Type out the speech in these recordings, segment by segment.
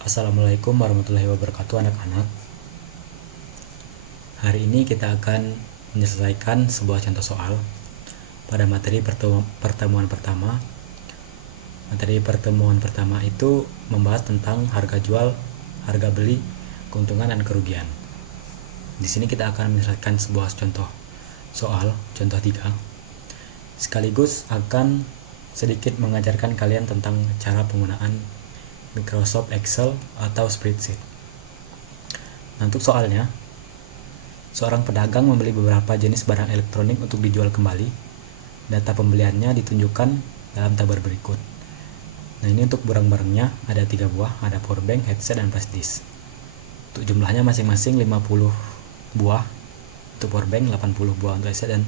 Assalamualaikum warahmatullahi wabarakatuh anak-anak. Hari ini kita akan menyelesaikan sebuah contoh soal pada materi pertemuan pertama. Materi pertemuan pertama itu membahas tentang harga jual, harga beli, keuntungan dan kerugian. Di sini kita akan menyelesaikan sebuah contoh soal, contoh 3. Sekaligus akan sedikit mengajarkan kalian tentang cara penggunaan Microsoft Excel atau spreadsheet. Nah, untuk soalnya, seorang pedagang membeli beberapa jenis barang elektronik untuk dijual kembali. Data pembeliannya ditunjukkan dalam tabel berikut. Nah, ini untuk barang-barangnya ada 3 buah, ada powerbank, headset, dan flash disk. Untuk jumlahnya masing-masing 50 buah untuk powerbank, 80 buah untuk headset, dan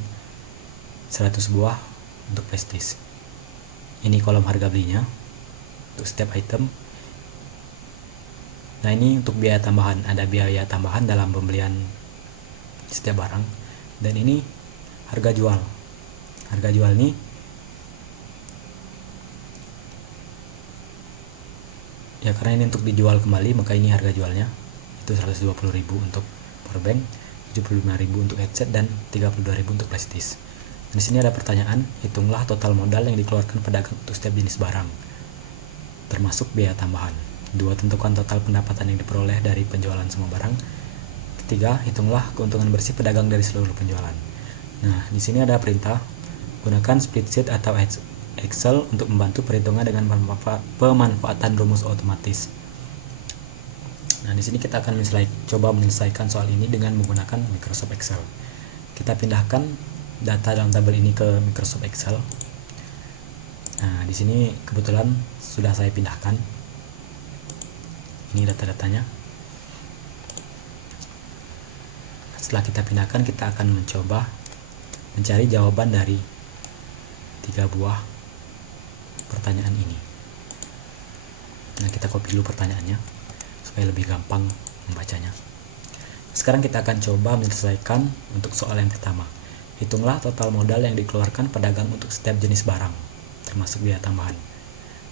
100 buah untuk flash disk. Ini kolom harga belinya untuk setiap item. Nah, ini untuk biaya tambahan, ada biaya tambahan dalam pembelian setiap barang. Dan ini harga jual. Harga jual ini ya karena ini untuk dijual kembali, maka ini harga jualnya itu 120.000 untuk powerbank, 75.000 untuk headset, dan 32.000 untuk flash disk. Dan di sini ada pertanyaan, hitunglah total modal yang dikeluarkan pedagang untuk setiap jenis barang, termasuk biaya tambahan. 2. Tentukan total pendapatan yang diperoleh dari penjualan semua barang. 3. Hitunglah keuntungan bersih pedagang dari seluruh penjualan. Nah, di sini ada perintah, gunakan spreadsheet atau Excel untuk membantu perhitungan dengan pemanfaatan rumus otomatis. Nah, di sini kita akan coba menyelesaikan soal ini dengan menggunakan Microsoft Excel. Kita pindahkan data dalam tabel ini ke Microsoft Excel. Nah, di sini kebetulan sudah saya pindahkan. Ini data-datanya. Setelah kita pindahkan, kita akan mencoba mencari jawaban dari 3 buah pertanyaan ini. Nah, kita copy dulu pertanyaannya supaya lebih gampang membacanya. Sekarang kita akan coba menyelesaikan untuk soal yang pertama. Hitunglah total modal yang dikeluarkan pedagang untuk setiap jenis barang, termasuk biaya tambahan.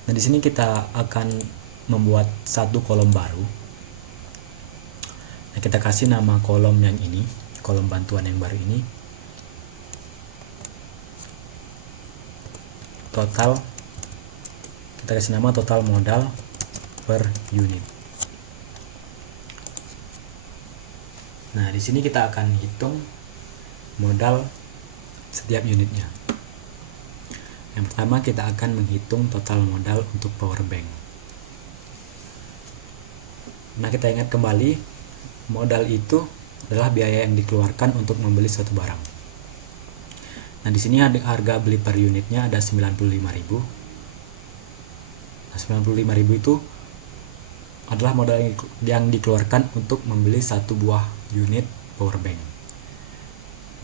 Nah, di sini kita akan membuat satu kolom baru. Nah, kita kasih nama kolom yang ini, kolom bantuan yang baru ini, total. Kita kasih nama total modal per unit. Nah, di sini kita akan hitung modal setiap unitnya. Yang pertama, kita akan menghitung total modal untuk powerbank. Nah, kita ingat kembali, modal itu adalah biaya yang dikeluarkan untuk membeli suatu barang. Nah, di sini harga beli per unitnya ada 95.000. Nah, 95.000 itu adalah modal yang dikeluarkan untuk membeli satu buah unit powerbank.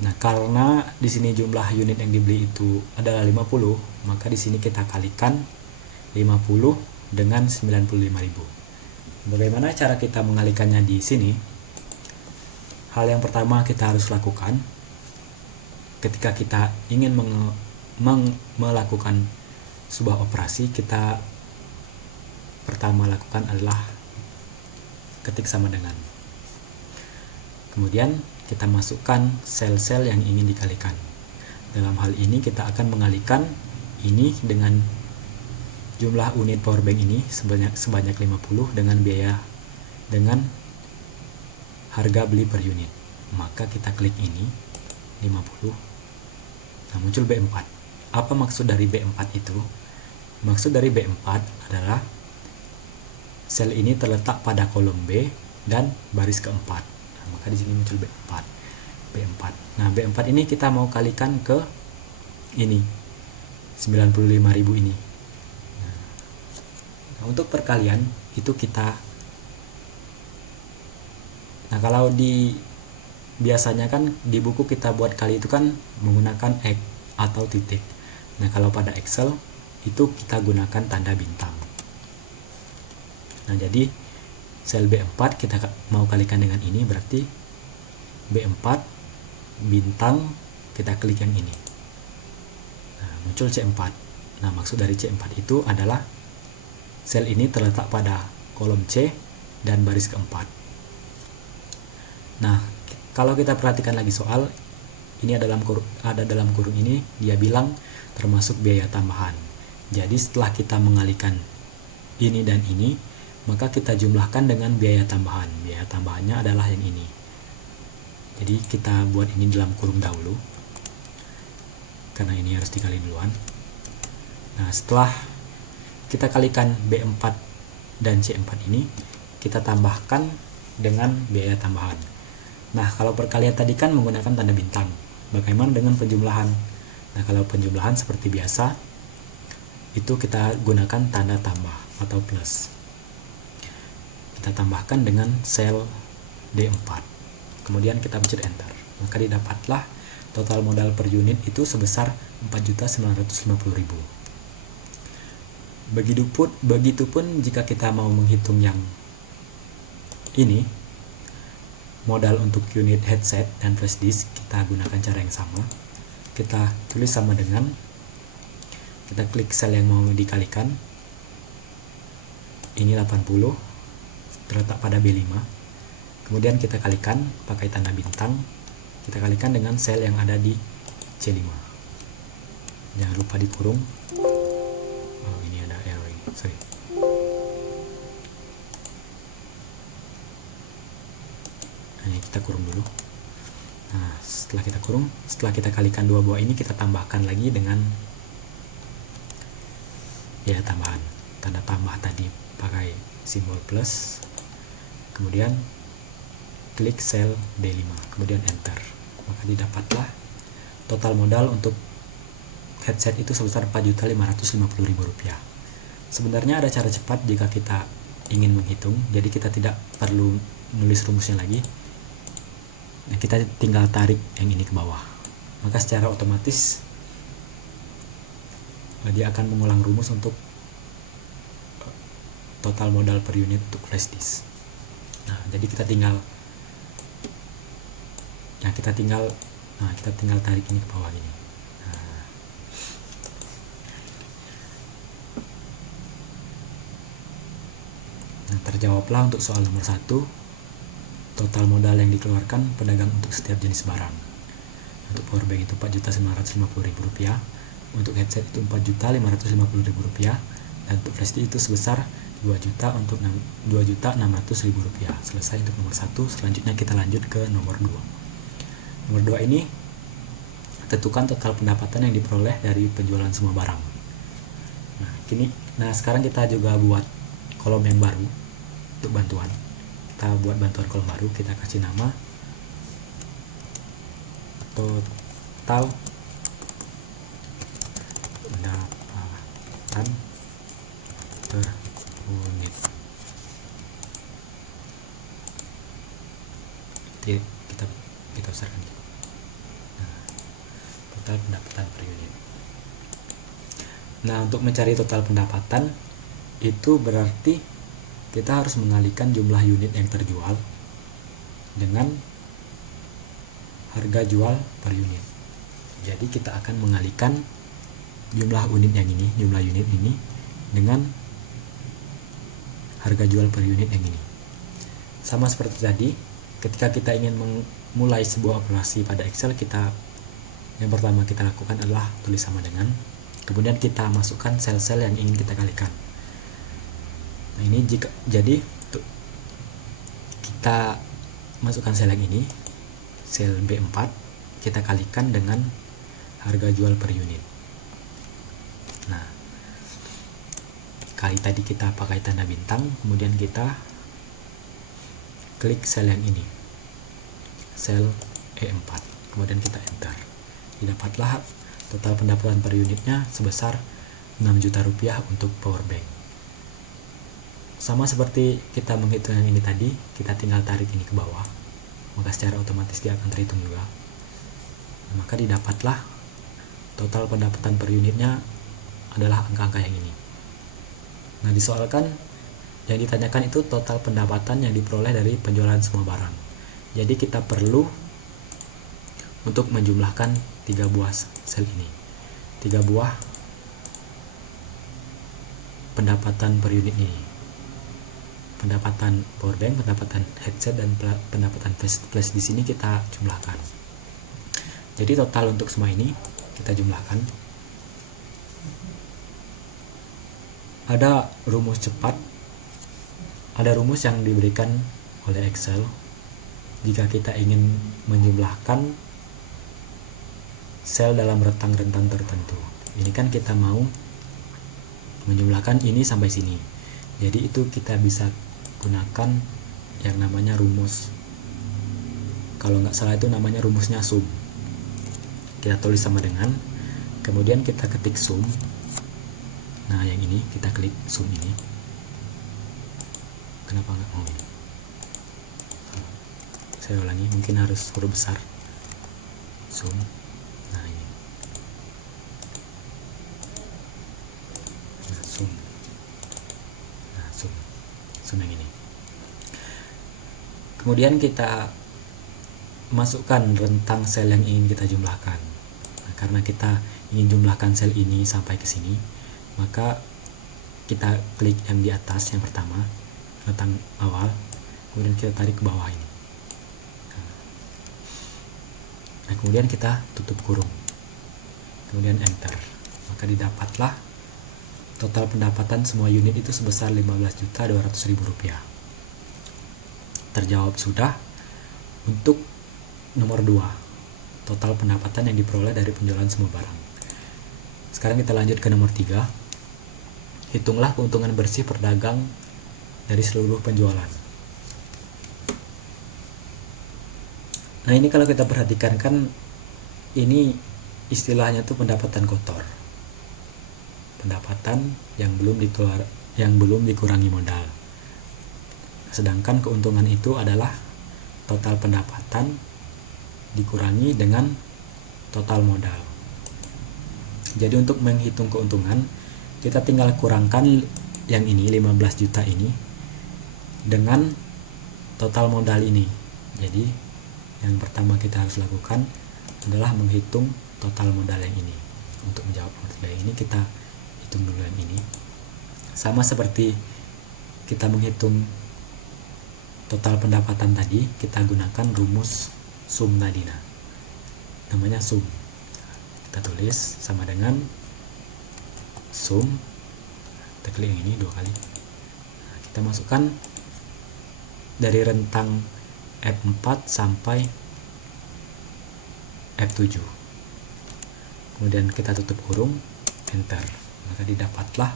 Nah, karena di sini jumlah unit yang dibeli itu adalah 50, maka di sini kita kalikan 50 dengan 95.000. Bagaimana cara kita mengalikannya di sini? Hal yang pertama kita harus lakukan ketika kita ingin melakukan sebuah operasi, kita pertama lakukan adalah ketik sama dengan. Kemudian kita masukkan sel-sel yang ingin dikalikan. Dalam hal ini kita akan mengalikan ini dengan jumlah unit powerbank ini sebanyak 50 dengan harga beli per unit. Maka kita klik ini 50. Nah, muncul B4. Apa maksud dari B4 itu? Maksud dari B4 adalah sel ini terletak pada kolom B dan baris keempat. Nah, maka di sini muncul B4. Nah, B4 ini kita mau kalikan ke ini 95.000 ini. Nah, untuk perkalian itu kalau biasanya kan di buku kita buat kali itu kan menggunakan X atau titik. Nah, kalau pada Excel itu kita gunakan tanda bintang. Nah, jadi sel B4 kita mau kalikan dengan ini, berarti B4 bintang, kita klik yang ini. Nah, muncul C4. Nah, maksud dari C4 itu adalah sel ini terletak pada kolom C, dan baris keempat. Nah, kalau kita perhatikan lagi soal, ini ada dalam kurung ini, dia bilang termasuk biaya tambahan. Jadi setelah kita mengalihkan ini dan ini, maka kita jumlahkan dengan biaya tambahan. Biaya tambahannya adalah yang ini. Jadi kita buat ini dalam kurung dahulu, karena ini harus dikali duluan. Nah, setelah kita kalikan B4 dan C4 ini, kita tambahkan dengan biaya tambahan. Nah, kalau perkalian tadi kan menggunakan tanda bintang. Bagaimana dengan penjumlahan? Nah, kalau penjumlahan seperti biasa, itu kita gunakan tanda tambah atau plus. Kita tambahkan dengan sel D4. Kemudian kita pencet enter. Maka didapatlah total modal per unit itu sebesar 4.950.000. Begitupun jika kita mau menghitung yang ini, modal untuk unit headset dan flash disk, kita gunakan cara yang sama. Kita tulis sama dengan, kita klik sel yang mau dikalikan, ini 80, terletak pada B5. Kemudian kita kalikan pakai tanda bintang, kita kalikan dengan sel yang ada di C5. Jangan lupa dikurung. Oh, ini ada error ini, sorry. Ini kita kurung dulu. Nah, setelah kita kurung, setelah kita kalikan dua buah ini, kita tambahkan lagi dengan ya tambahan, tanda tambah tadi pakai simbol plus, kemudian klik sel D5, kemudian enter. Maka didapatlah total modal untuk headset itu sebesar Rp4.550.000. Sebenarnya ada cara cepat jika kita ingin menghitung, jadi kita tidak perlu nulis rumusnya lagi. Nah, kita tinggal tarik yang ini ke bawah, maka secara otomatis dia akan mengulang rumus untuk total modal per unit untuk flash disk. Nah, jadi kita tinggal tarik ini ke bawah ini. Nah, terjawablah untuk soal nomor 1. Total modal yang dikeluarkan pedagang untuk setiap jenis barang. Untuk powerbank itu Rp4.950.000, untuk headset itu Rp4.550.000, dan untuk flash disk itu sebesar Rp2 juta untuk Rp2.600.000. Selesai untuk nomor 1. Selanjutnya kita lanjut ke nomor 2. Nomor 2 ini tentukan total pendapatan yang diperoleh dari penjualan semua barang. Nah, sekarang kita juga buat kolom yang baru untuk bantuan. Kita buat bantuan kolom baru, kita kasih nama total pendapatan per unit. Kita besarkan. Nah, total pendapatan per unit. Nah, untuk mencari total pendapatan itu berarti kita harus mengalihkan jumlah unit yang terjual dengan harga jual per unit. Jadi kita akan mengalihkan jumlah unit ini dengan harga jual per unit yang ini. Sama seperti tadi, ketika kita ingin memulai sebuah operasi pada Excel, yang pertama kita lakukan adalah tulis sama dengan, kemudian kita masukkan sel-sel yang ingin kita kalikan. Nah, ini jadi kita masukkan sel yang ini, sel B4, kita kalikan dengan harga jual per unit. Nah, kali tadi kita pakai tanda bintang, kemudian kita klik sel yang ini, sel E4, kemudian kita enter. Didapatlah total pendapatan per unitnya sebesar Rp6 juta untuk powerbank. Sama seperti kita menghitung yang ini tadi, kita tinggal tarik ini ke bawah, maka secara otomatis dia akan terhitung juga. Maka didapatlah total pendapatan per unitnya adalah angka-angka yang ini. Nah, disoalkan yang ditanyakan itu total pendapatan yang diperoleh dari penjualan semua barang. Jadi kita perlu untuk menjumlahkan 3 buah sel ini, 3 buah pendapatan per unit ini. pendapatan powerbank, pendapatan headset, dan pendapatan flash di sini kita jumlahkan. Jadi total untuk semua ini kita jumlahkan. Ada rumus cepat, ada rumus yang diberikan oleh Excel jika kita ingin menjumlahkan sel dalam rentang-rentang tertentu. Ini kan kita mau menjumlahkan ini sampai sini, jadi itu kita bisa gunakan yang namanya rumus, kalau nggak salah itu namanya rumusnya sum. Kita tulis sama dengan, kemudian kita ketik sum. Nah yang ini kita klik sum ini. Kenapa nggak mau ini? Saya ulangi, mungkin harus huruf besar. Sum. Nah ini. Nah sum. Nah sum. Sum yang ini. Kemudian kita masukkan rentang sel yang ingin kita jumlahkan. Nah, karena kita ingin jumlahkan sel ini sampai ke sini, maka kita klik yang di atas yang pertama, rentang awal, kemudian kita tarik ke bawah ini. Nah, kemudian kita tutup kurung, kemudian enter, maka didapatlah total pendapatan semua unit itu sebesar Rp15.200.000. Terjawab sudah untuk nomor 2, total pendapatan yang diperoleh dari penjualan semua barang. Sekarang kita lanjut ke nomor 3. Hitunglah keuntungan bersih perdagang dari seluruh penjualan. Nah ini kalau kita perhatikan kan ini istilahnya tuh pendapatan kotor, pendapatan yang belum dikurangi modal. Sedangkan keuntungan itu adalah total pendapatan dikurangi dengan total modal. Jadi untuk menghitung keuntungan, kita tinggal kurangkan yang ini 15 juta ini dengan total modal ini. Jadi yang pertama kita harus lakukan adalah menghitung total modal yang ini. Untuk menjawab nomor 3 ini kita hitung dulu yang ini. Sama seperti kita menghitung total pendapatan tadi, kita gunakan rumus sum tadi. Nah, namanya sum. Kita tulis sama dengan sum. Kita klik yang ini 2 kali. Nah, kita masukkan dari rentang F4 sampai F7. Kemudian kita tutup kurung, enter. Maka didapatlah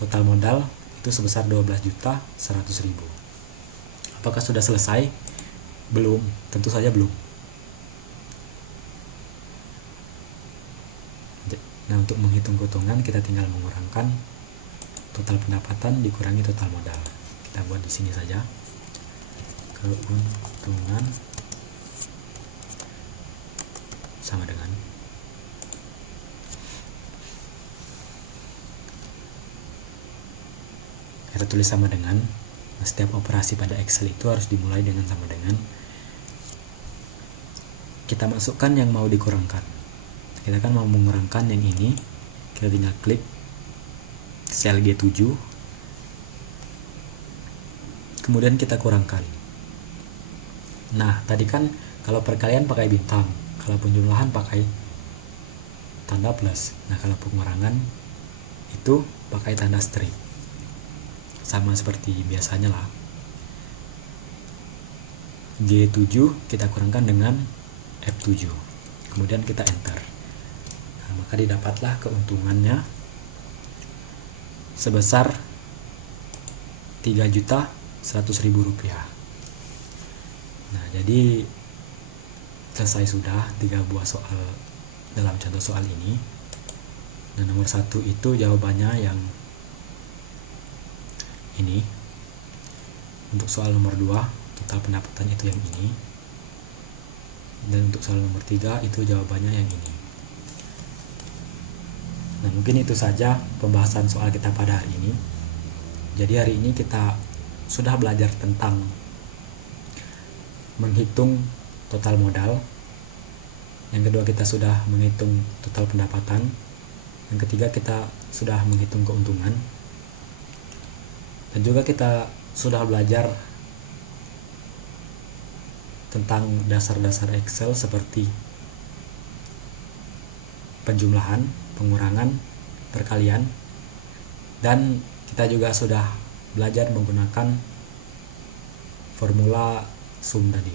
total modal itu sebesar 12.100.000. Apakah sudah selesai? Belum, tentu saja belum. Nah, untuk menghitung keuntungan kita tinggal mengurangkan total pendapatan dikurangi total modal. Kita buat di sini saja. Keuntungan sama dengan kita tulis sama dengan. Setiap operasi pada Excel itu harus dimulai dengan sama dengan. Kita masukkan yang mau dikurangkan. Kita kan mau mengurangkan yang ini, kita tinggal klik sel G7, kemudian kita kurangkan. Nah tadi kan kalau perkalian pakai bintang, kalau penjumlahan pakai tanda plus. Nah kalau pengurangan itu pakai tanda strip, sama seperti biasanya lah. G7 kita kurangkan dengan F7, kemudian kita enter. Nah, maka didapatlah keuntungannya sebesar Rp3.100.000. Nah jadi selesai sudah 3 buah soal dalam contoh soal ini. Dan nomor 1 itu jawabannya yang ini. Untuk soal nomor 2 total pendapatan itu yang ini. Dan untuk soal nomor 3 itu jawabannya yang ini. Nah mungkin itu saja pembahasan soal kita pada hari ini. Jadi hari ini kita sudah belajar tentang menghitung total modal. Yang kedua kita sudah menghitung total pendapatan. Yang ketiga kita sudah menghitung keuntungan. Dan juga kita sudah belajar tentang dasar-dasar Excel seperti penjumlahan, pengurangan, perkalian, dan kita juga sudah belajar menggunakan formula sum tadi.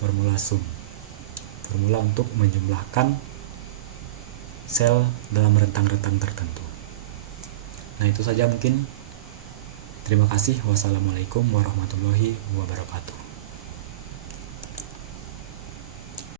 Formula sum. Formula untuk menjumlahkan sel dalam rentang-rentang tertentu. Nah, itu saja mungkin. Terima kasih. Wassalamualaikum warahmatullahi wabarakatuh.